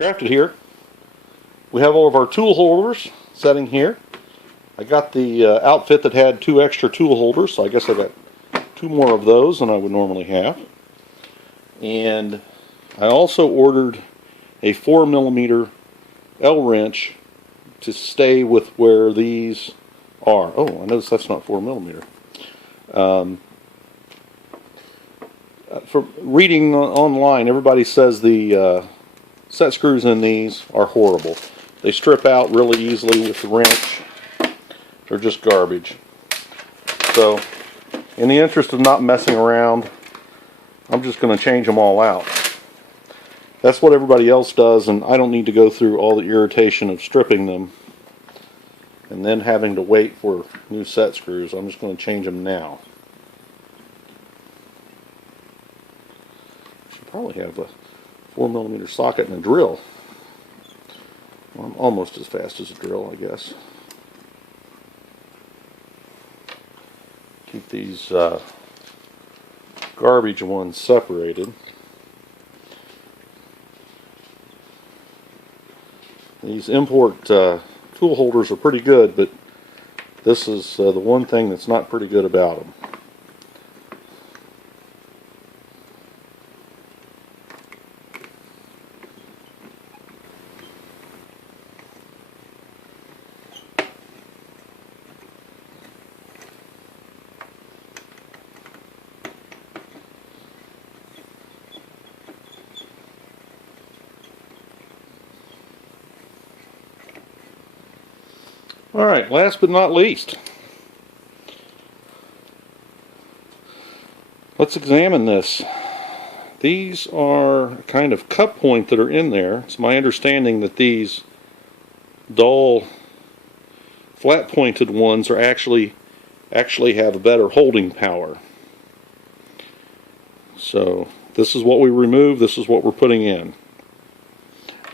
Crafted here. We have all of our tool holders setting here. I got the outfit that had 2 extra tool holders, so I guess I got 2 more of those than I would normally have. And I also ordered a 4mm L wrench to stay with where these are. Oh, I noticed that's not 4mm. For reading online, everybody says the set screws in these are horrible. They strip out really easily with the wrench. They're just garbage. So, in the interest of not messing around, I'm just going to change them all out. That's what everybody else does, and I don't need to go through all the irritation of stripping them and then having to wait for new set screws. I'm just going to change them now. Should probably have a 4mm socket and a drill. Well, I'm almost as fast as a drill, I guess. Keep these garbage ones separated. These import tool holders are pretty good, but this is the one thing that's not pretty good about them. Alright, last but not least, let's examine this. These are a kind of cup point that are in there. It's my understanding that these dull, flat pointed ones are actually have a better holding power. So this is what we remove, this is what we're putting in.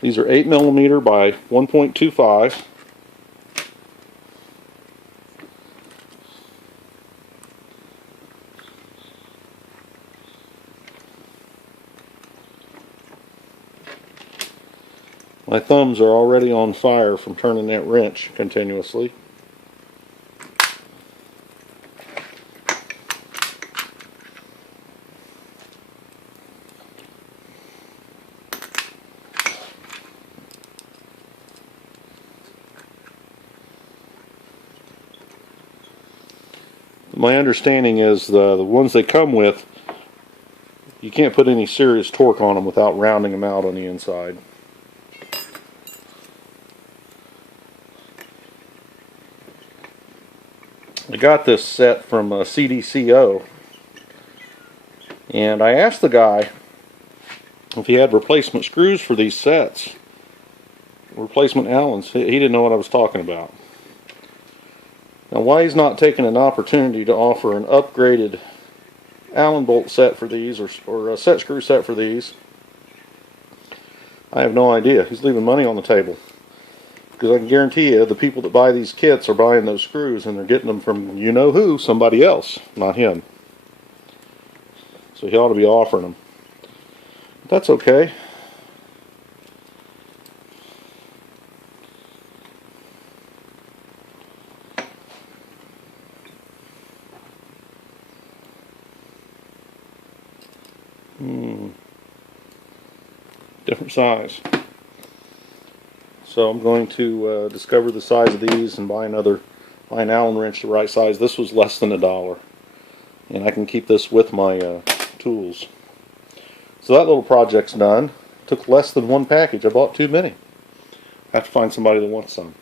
These are 8mm by 1.25. My thumbs are already on fire from turning that wrench continuously. My understanding is the ones they come with, you can't put any serious torque on them without rounding them out on the inside. I got this set from CDCO, and I asked the guy if he had replacement screws for these sets, replacement Allens. He didn't know what I was talking about. Now, why he's not taking an opportunity to offer an upgraded Allen bolt set for these, or a set screw set for these, I have no idea. He's leaving money on the table. Because I can guarantee you, the people that buy these kits are buying those screws, and they're getting them from you-know-who, somebody else, not him. So he ought to be offering them. But that's okay. Different size. So I'm going to discover the size of these and buy an Allen wrench the right size. This was less than $1, and I can keep this with my tools. So that little project's done. Took less than 1 package. I bought too many. I have to find somebody that wants some.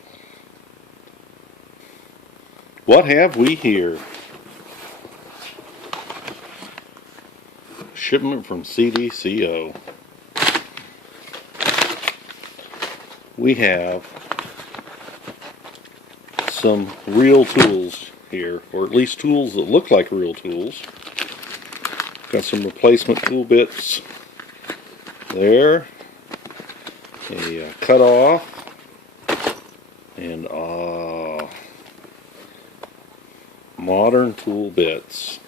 What have we here? Shipment from CDCO. We have some real tools here, or at least tools that look like real tools. Got some replacement tool bits there, a cutoff, and modern tool bits.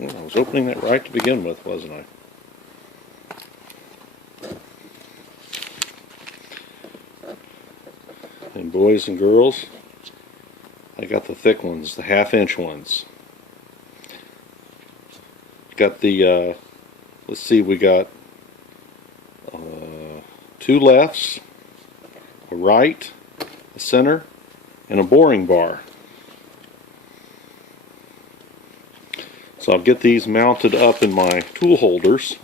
Oh, I was opening that right to begin with, wasn't I? boys and girls. I got the thick ones, the 1/2-inch ones. Got the, let's see, we got 2 lefts, a right, a center, and a boring bar. So I'll get these mounted up in my tool holders.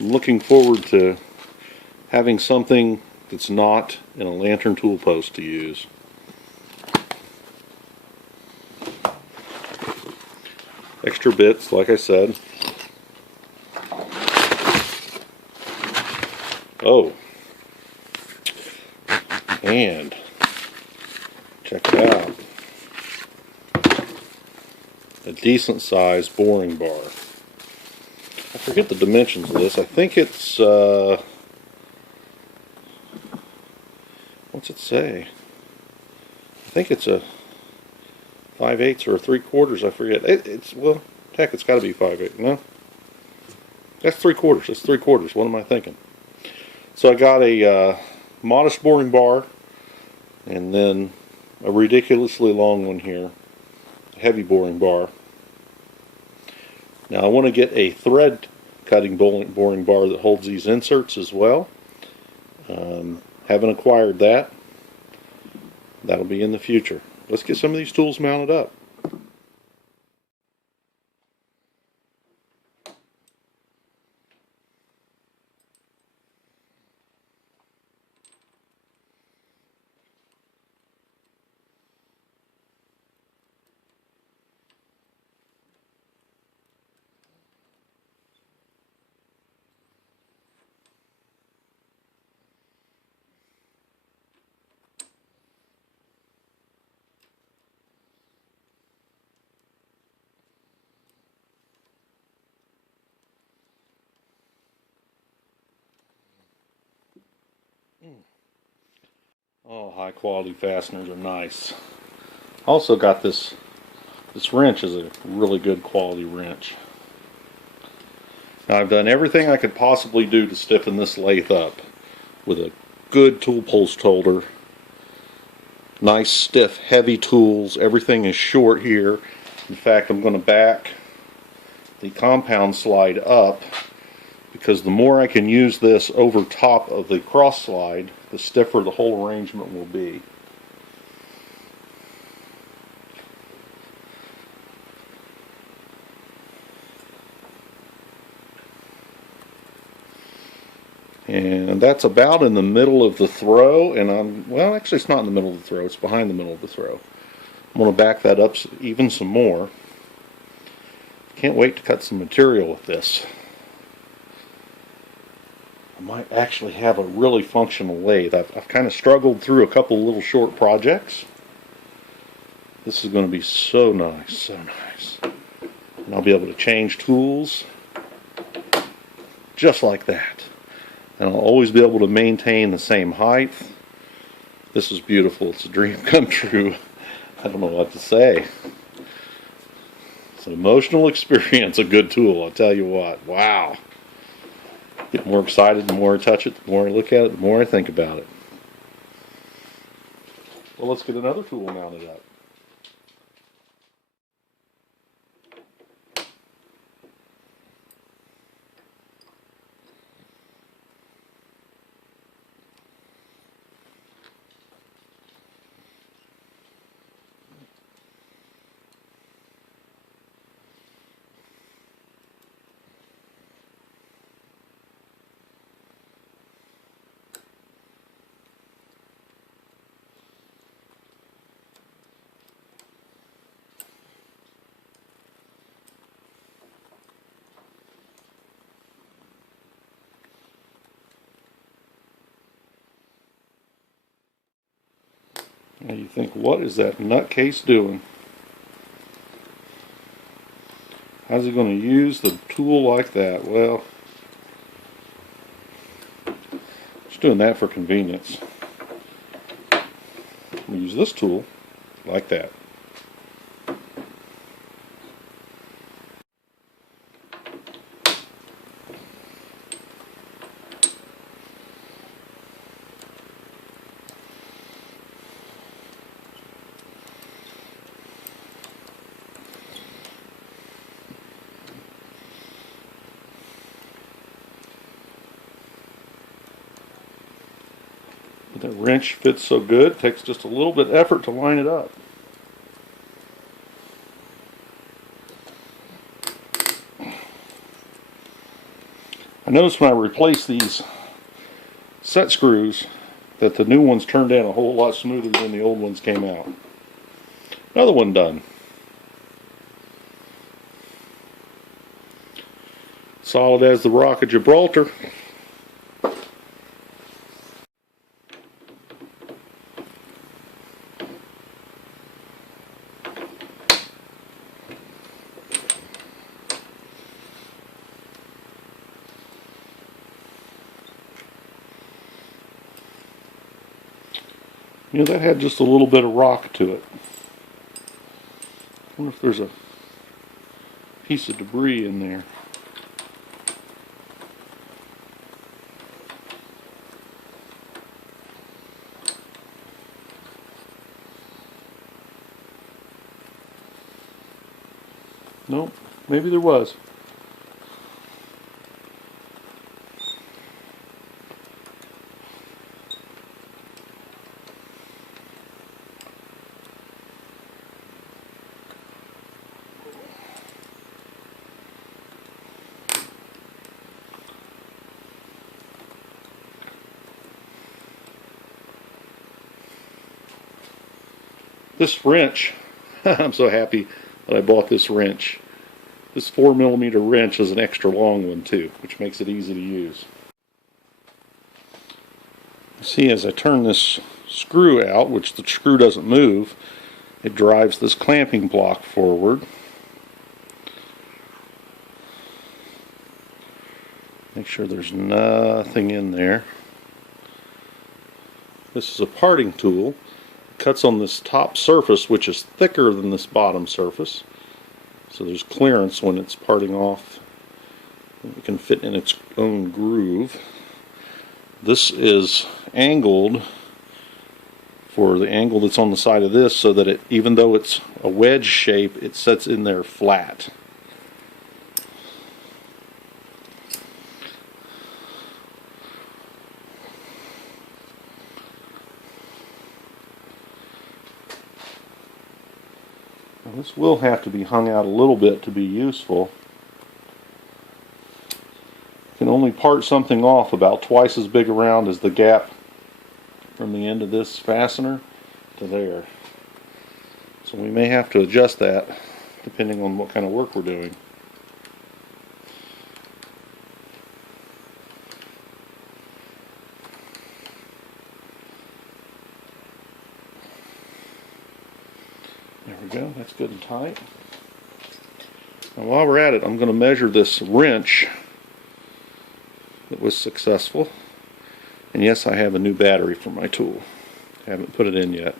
I'm looking forward to having something that's not in a lantern tool post to use. Extra bits, like I said. Oh, and check it out. A decent sized boring bar. I forget the dimensions of this. I think it's, what's it say? I think it's a 5/8 or a 3/4. I forget. It's, well, heck, it's got to be 5/8. No, that's 3/4. That's 3/4. What am I thinking? So I got a modest boring bar, and then a ridiculously long one here, a heavy boring bar. Now I want to get a thread cutting boring bar that holds these inserts as well. Haven't acquired that. That'll be in the future. Let's get some of these tools mounted up. Oh, high quality fasteners are nice. Also got this wrench is a really good quality wrench. Now I've done everything I could possibly do to stiffen this lathe up with a good tool post holder. Nice stiff heavy tools. Everything is short here. In fact, I'm going to back the compound slide up, because the more I can use this over top of the cross slide, the stiffer the whole arrangement will be. And that's about in the middle of the throw, and well, actually it's not in the middle of the throw, it's behind the middle of the throw. I'm going to back that up even some more. Can't wait to cut some material with this. I might actually have a really functional lathe. I've kind of struggled through a couple little short projects. This is going to be so nice, so nice. And I'll be able to change tools just like that. And I'll always be able to maintain the same height. This is beautiful. It's a dream come true. I don't know what to say. It's an emotional experience, a good tool, I'll tell you what. Wow. Get more excited the more I touch it, the more I look at it, the more I think about it. Well, let's get another tool mounted up. Now you think, what is that nutcase doing? How's he going to use the tool like that? Well, just doing that for convenience. We use this tool like that. But that wrench fits so good, it takes just a little bit of effort to line it up. I noticed when I replaced these set screws that the new ones turned in a whole lot smoother than the old ones came out. Another one done. Solid as the Rock of Gibraltar. You know, that had just a little bit of rock to it. I wonder if there's a piece of debris in there. Nope, maybe there was. This wrench, I'm so happy that I bought this wrench. This 4mm wrench is an extra long one too, which makes it easy to use. See, as I turn this screw out, which the screw doesn't move, it drives this clamping block forward. Make sure there's nothing in there. This is a parting tool. It cuts on this top surface, which is thicker than this bottom surface. So there's clearance when it's parting off. It can fit in its own groove. This is angled for the angle that's on the side of this, so that it, even though it's a wedge shape, it sets in there flat. Now, this will have to be hung out a little bit to be useful. You can only part something off about twice as big around as the gap from the end of this fastener to there. So we may have to adjust that depending on what kind of work we're doing. There we go, that's good and tight. Now while we're at it, I'm going to measure this wrench that was successful. And yes, I have a new battery for my tool. I haven't put it in yet.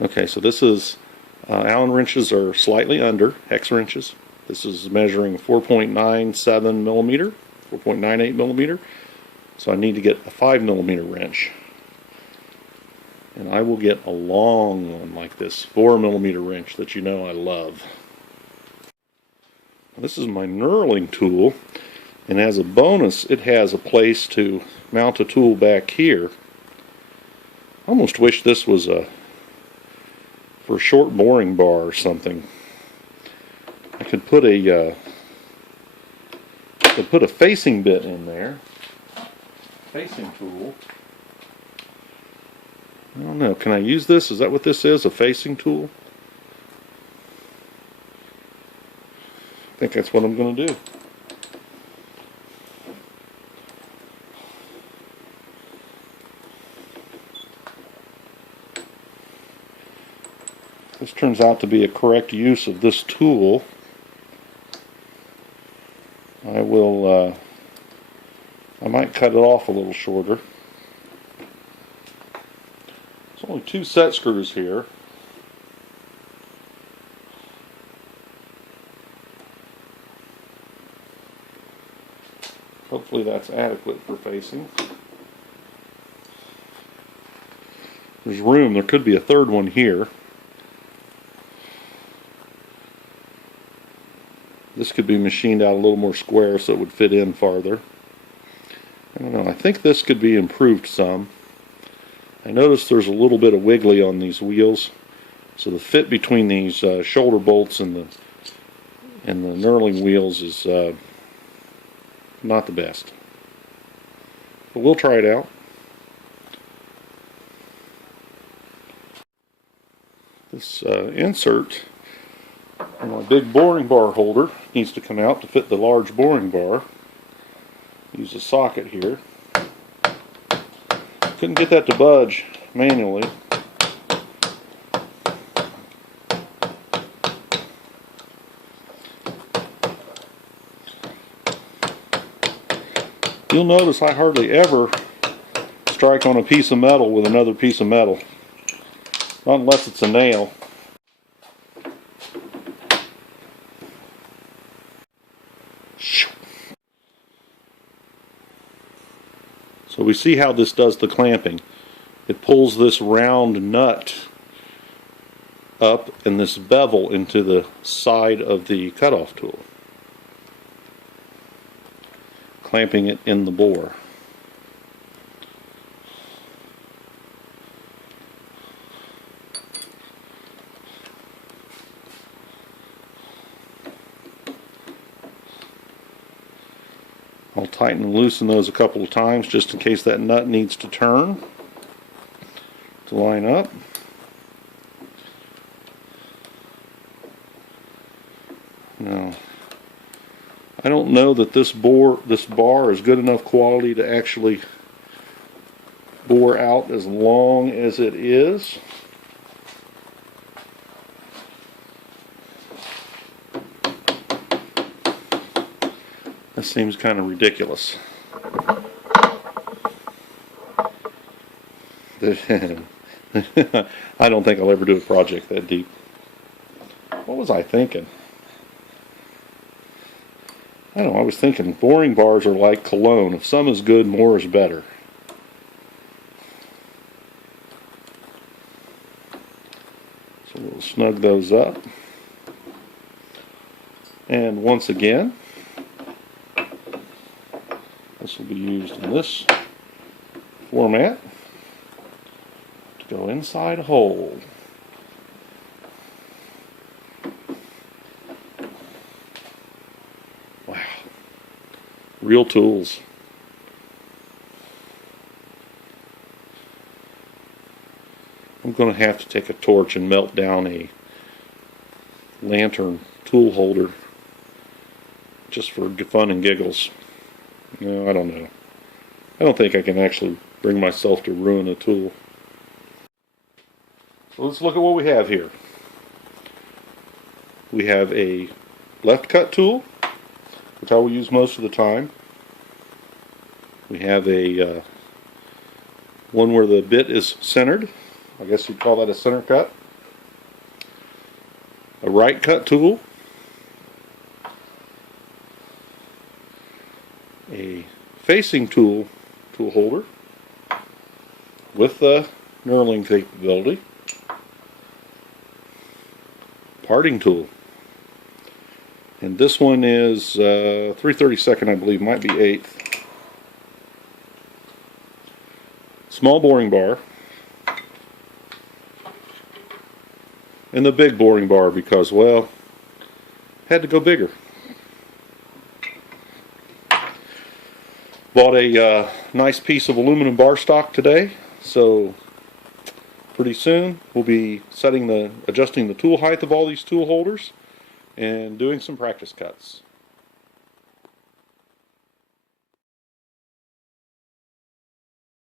Okay, so this is, Allen wrenches are slightly under, hex wrenches. This is measuring 4.97 millimeter, 4.98 millimeter. So I need to get a 5mm wrench. And I will get a long one like this, 4mm wrench that you know I love. This is my knurling tool, and as a bonus it has a place to mount a tool back here. I almost wish this was for a short boring bar or something. I could put a facing bit in there. Facing tool. I don't know, can I use this? Is that what this is, a facing tool? I think that's what I'm going to do. This turns out to be a correct use of this tool. I might cut it off a little shorter. There's only 2 set screws here. Hopefully that's adequate for facing. There's room, there could be a third one here. This could be machined out a little more square so it would fit in farther. I don't know, I think this could be improved some. I noticed there's a little bit of wiggly on these wheels, so the fit between these shoulder bolts and the knurling wheels is not the best. But we'll try it out. This insert on my big boring bar holder needs to come out to fit the large boring bar. Use a socket here. Couldn't get that to budge manually. You'll notice I hardly ever strike on a piece of metal with another piece of metal. Not unless it's a nail. So we see how this does the clamping. It pulls this round nut up and this bevel into the side of the cutoff tool, clamping it in the bore. I'll tighten and loosen those a couple of times just in case that nut needs to turn to line up. Now, I don't know that this bar is good enough quality to actually bore out as long as it is. That seems kind of ridiculous. I don't think I'll ever do a project that deep. What was I thinking? I don't know, I was thinking boring bars are like cologne. If some is good, more is better. So we'll snug those up. And once again, this will be used in this format to go inside a hole. Wow. Real tools. I'm going to have to take a torch and melt down a lantern tool holder just for fun and giggles. No, I don't know. I don't think I can actually bring myself to ruin a tool. So let's look at what we have here. We have a left cut tool, which I will use most of the time. We have a one where the bit is centered. I guess you'd call that a center cut. A right cut tool. A facing tool holder with the knurling capability, parting tool, and this one is 3/32, I believe, might be 1/8. Small boring bar, and the big boring bar because, well, had to go bigger. Bought a nice piece of aluminum bar stock today, so pretty soon we'll be adjusting the tool height of all these tool holders and doing some practice cuts.